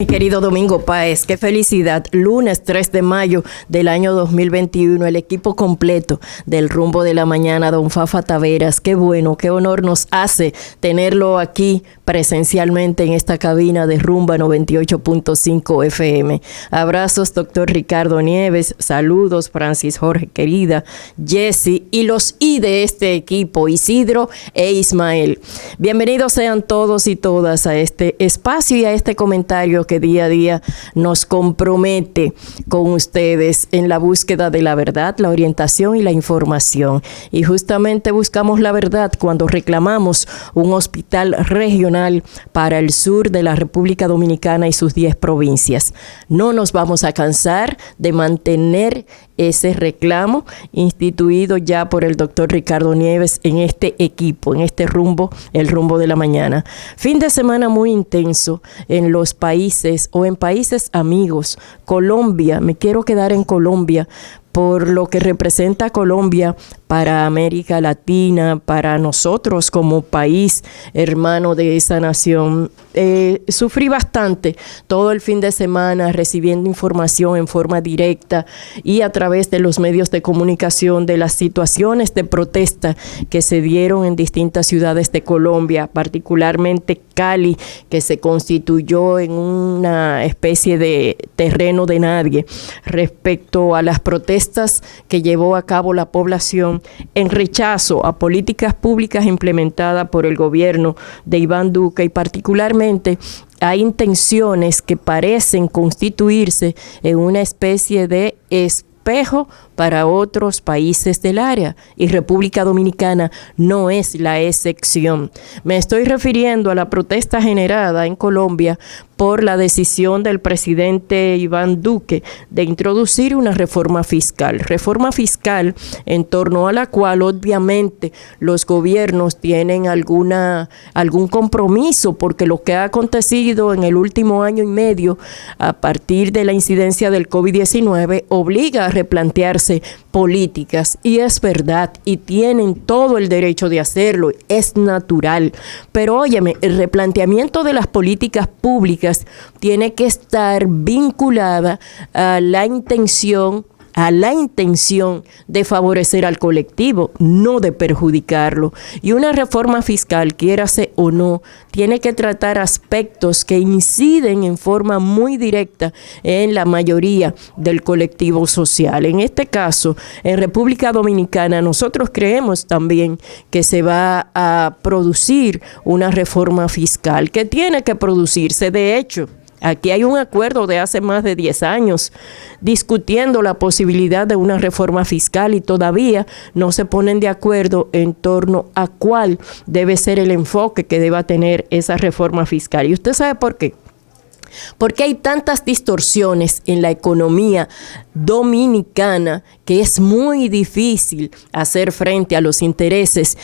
Mi querido Domingo Páez, qué felicidad. Lunes 3 de mayo del año 2021, el equipo completo del Rumbo de la Mañana, don Fafa Taveras. Qué bueno, qué honor nos hace tenerlo aquí presencialmente en esta cabina de Rumba 98.5 FM. Abrazos, doctor Ricardo Nieves. Saludos, Francis Jorge, querida, Jessy y los I de este equipo, Isidro e Ismael. Bienvenidos sean todos y todas a este espacio y a este comentario que día a día nos compromete con ustedes en la búsqueda de la verdad, la orientación y la información. Y justamente buscamos la verdad cuando reclamamos un hospital regional para el sur de la República Dominicana y sus 10 provincias. No nos vamos a cansar de mantener ese reclamo instituido ya por el doctor Ricardo Nieves en este equipo, en este rumbo, el Rumbo de la Mañana. Fin de semana muy intenso en los países o en países amigos. Colombia, me quiero quedar en Colombia por lo que representa Colombia para América Latina, para nosotros como país hermano de esa nación. Sufrí bastante todo el fin de semana recibiendo información en forma directa y a través de los medios de comunicación de las situaciones de protesta que se dieron en distintas ciudades de Colombia, particularmente Cali, que se constituyó en una especie de terreno de nadie respecto a las protestas que llevó a cabo la población en rechazo a políticas públicas implementadas por el gobierno de Iván Duque y particularmente a intenciones que parecen constituirse en una especie de espejo para otros países del área, y República Dominicana no es la excepción. Me estoy refiriendo a la protesta generada en Colombia por la decisión del presidente Iván Duque de introducir una reforma fiscal en torno a la cual obviamente los gobiernos tienen algún compromiso, porque lo que ha acontecido en el último año y medio a partir de la incidencia del COVID-19 obliga a replantearse políticas, y es verdad, y tienen todo el derecho de hacerlo, es natural. Pero óyeme, el replanteamiento de las políticas públicas tiene que estar vinculada a la intención de favorecer al colectivo, no de perjudicarlo. Y una reforma fiscal, quiérase o no, tiene que tratar aspectos que inciden en forma muy directa en la mayoría del colectivo social. En este caso, en República Dominicana, nosotros creemos también que se va a producir una reforma fiscal que tiene que producirse. De hecho, aquí hay un acuerdo de hace más de 10 años discutiendo la posibilidad de una reforma fiscal y todavía no se ponen de acuerdo en torno a cuál debe ser el enfoque que deba tener esa reforma fiscal. ¿Y usted sabe por qué? Porque hay tantas distorsiones en la economía dominicana que es muy difícil hacer frente a los intereses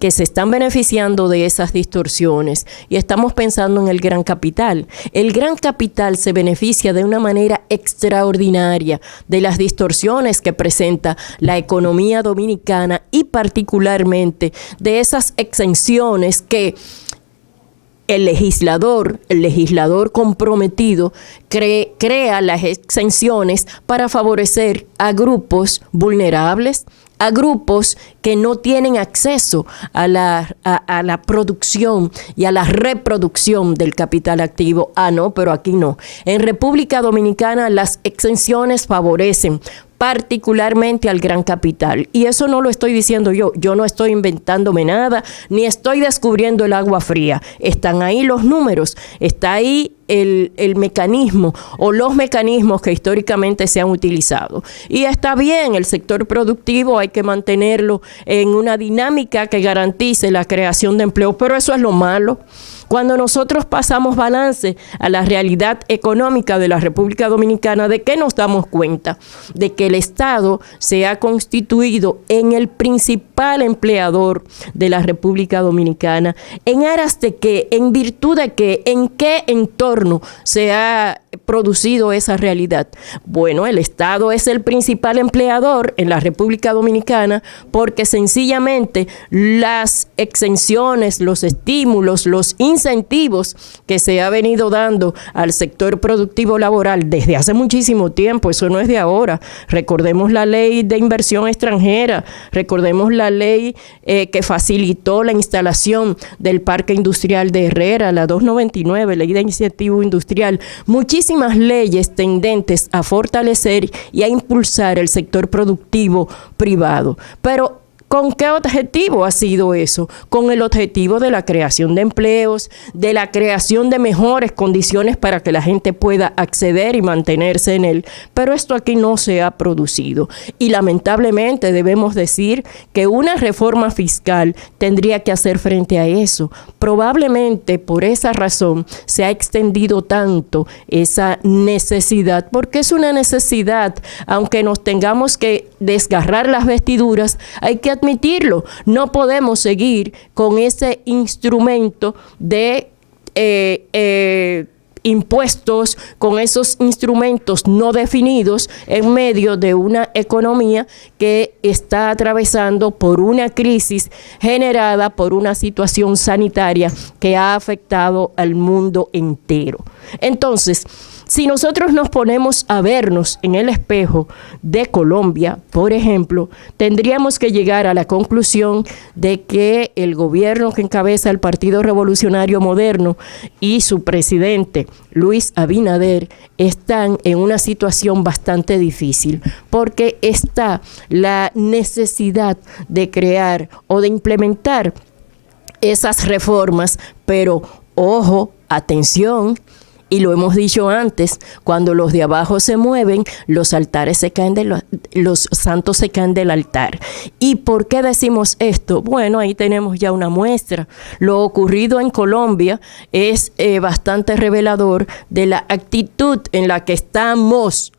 que se están beneficiando de esas distorsiones, y estamos pensando en el gran capital. El gran capital se beneficia de una manera extraordinaria de las distorsiones que presenta la economía dominicana y particularmente de esas exenciones que el legislador comprometido crea las exenciones para favorecer a grupos vulnerables, a grupos que no tienen acceso a la producción y a la reproducción del capital activo. No, pero aquí no. En República Dominicana las exenciones favorecen particularmente al gran capital. Y eso no lo estoy diciendo yo no estoy inventándome nada, ni estoy descubriendo el agua fría. Están ahí los números, está ahí el mecanismo o los mecanismos que históricamente se han utilizado. Y está bien, el sector productivo hay que mantenerlo en una dinámica que garantice la creación de empleo, pero eso es lo malo. Cuando nosotros pasamos balance a la realidad económica de la República Dominicana, ¿de qué nos damos cuenta? De que el Estado se ha constituido en el principal empleador de la República Dominicana. ¿En aras de qué? ¿En virtud de qué? ¿En qué entorno se ha producido esa realidad? Bueno, el Estado es el principal empleador en la República Dominicana porque sencillamente las exenciones, los estímulos, los incentivos incentivos que se ha venido dando al sector productivo laboral desde hace muchísimo tiempo, eso no es de ahora. Recordemos la ley de inversión extranjera, recordemos la ley que facilitó la instalación del Parque Industrial de Herrera, la 299, ley de incentivo industrial, muchísimas leyes tendentes a fortalecer y a impulsar el sector productivo privado. Pero ¿con qué objetivo ha sido eso? Con el objetivo de la creación de empleos, de la creación de mejores condiciones para que la gente pueda acceder y mantenerse en él. Pero esto aquí no se ha producido. Y lamentablemente debemos decir que una reforma fiscal tendría que hacer frente a eso. Probablemente por esa razón se ha extendido tanto esa necesidad, porque es una necesidad, aunque nos tengamos que desgarrar las vestiduras, hay que admitirlo, no podemos seguir con ese instrumento de impuestos, con esos instrumentos no definidos en medio de una economía que está atravesando por una crisis generada por una situación sanitaria que ha afectado al mundo entero. Entonces, si nosotros nos ponemos a vernos en el espejo de Colombia, por ejemplo, tendríamos que llegar a la conclusión de que el gobierno que encabeza el Partido Revolucionario Moderno y su presidente, Luis Abinader, están en una situación bastante difícil, porque está la necesidad de crear o de implementar esas reformas, pero ojo, atención. Y lo hemos dicho antes, cuando los de abajo se mueven, los altares se caen los santos se caen del altar. ¿Y por qué decimos esto? Bueno, ahí tenemos ya una muestra. Lo ocurrido en Colombia es bastante revelador de la actitud en la que estamos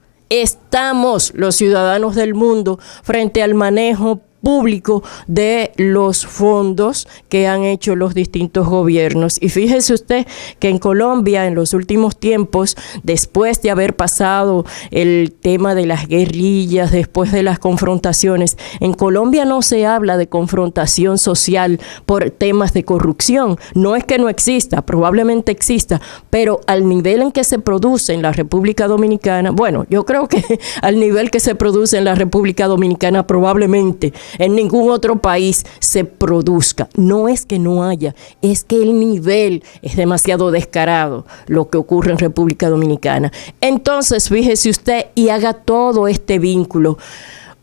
los ciudadanos del mundo frente al manejo público de los fondos que han hecho los distintos gobiernos. Y fíjese usted que en Colombia, en los últimos tiempos, después de haber pasado el tema de las guerrillas, después de las confrontaciones, en Colombia no se habla de confrontación social por temas de corrupción. No es que no exista, probablemente exista, pero al nivel en que se produce en la República Dominicana, bueno, yo creo que al nivel que se produce en la República Dominicana probablemente en ningún otro país se produzca. No es que no haya, es que el nivel es demasiado descarado lo que ocurre en República Dominicana. Entonces, fíjese usted y haga todo este vínculo.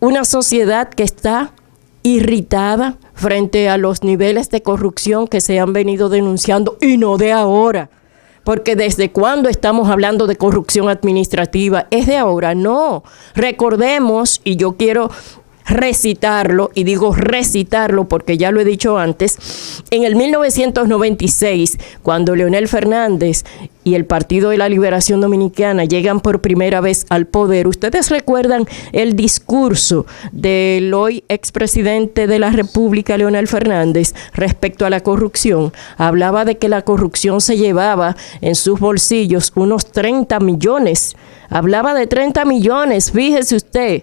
Una sociedad que está irritada frente a los niveles de corrupción que se han venido denunciando y no de ahora. Porque ¿desde cuándo estamos hablando de corrupción administrativa? ¿Es de ahora? No. Recordemos, y yo quiero recitarlo, y digo recitarlo porque ya lo he dicho antes, en el 1996, cuando Leonel Fernández y el Partido de la Liberación Dominicana llegan por primera vez al poder, ustedes recuerdan el discurso del hoy expresidente de la República, Leonel Fernández, respecto a la corrupción. Hablaba de que la corrupción se llevaba en sus bolsillos unos 30 millones. Hablaba de 30 millones, fíjese usted.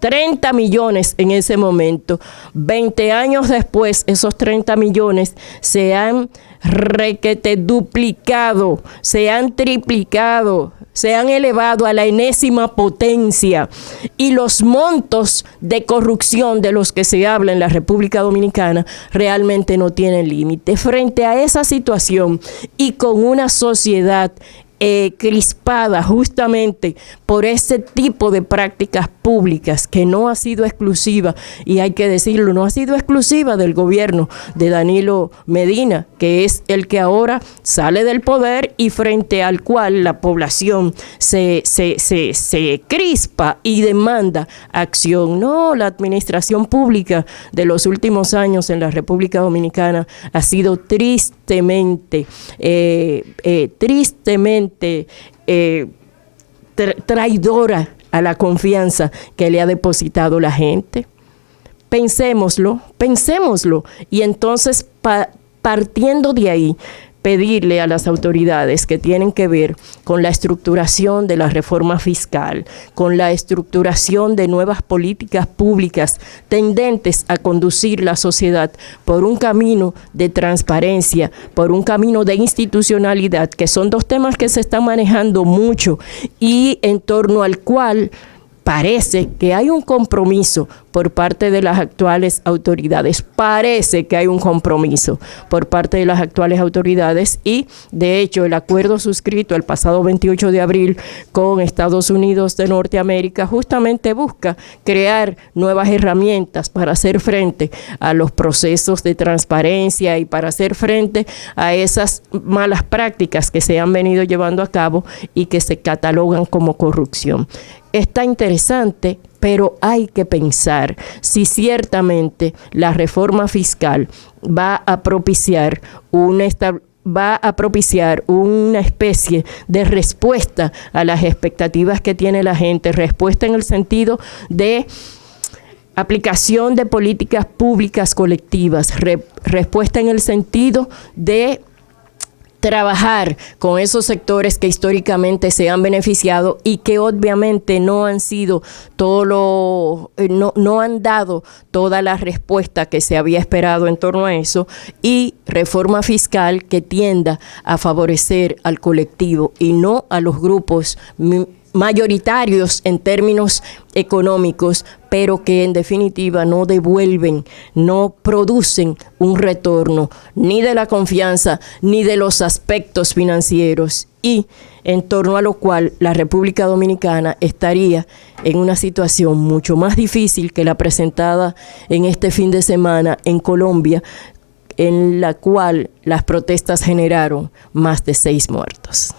30 millones en ese momento. 20 años después, esos 30 millones se han duplicado, se han triplicado, se han elevado a la enésima potencia. Y los montos de corrupción de los que se habla en la República Dominicana realmente no tienen límite. Frente a esa situación y con una sociedad crispada justamente por ese tipo de prácticas públicas que no ha sido exclusiva, y hay que decirlo, no ha sido exclusiva del gobierno de Danilo Medina, que es el que ahora sale del poder y frente al cual la población se crispa y demanda acción. No, la administración pública de los últimos años en la República Dominicana ha sido tristemente traidora a la confianza que le ha depositado la gente. Pensémoslo. Y entonces, partiendo de ahí, pedirle a las autoridades que tienen que ver con la estructuración de la reforma fiscal, con la estructuración de nuevas políticas públicas tendentes a conducir la sociedad por un camino de transparencia, por un camino de institucionalidad, que son dos temas que se están manejando mucho y en torno al cual parece que hay un compromiso por parte de las actuales autoridades. Parece que hay un compromiso por parte de las actuales autoridades y, de hecho, el acuerdo suscrito el pasado 28 de abril con Estados Unidos de Norteamérica justamente busca crear nuevas herramientas para hacer frente a los procesos de transparencia y para hacer frente a esas malas prácticas que se han venido llevando a cabo y que se catalogan como corrupción. Está interesante, pero hay que pensar si ciertamente la reforma fiscal va a propiciar una especie de respuesta a las expectativas que tiene la gente, respuesta en el sentido de aplicación de políticas públicas colectivas, respuesta en el sentido de trabajar con esos sectores que históricamente se han beneficiado y que obviamente no han sido no han dado toda la respuesta que se había esperado en torno a eso, y reforma fiscal que tienda a favorecer al colectivo y no a los grupos mayoritarios en términos económicos, pero que en definitiva no devuelven, no producen un retorno ni de la confianza ni de los aspectos financieros, y en torno a lo cual la República Dominicana estaría en una situación mucho más difícil que la presentada en este fin de semana en Colombia, en la cual las protestas generaron más de 6 muertos.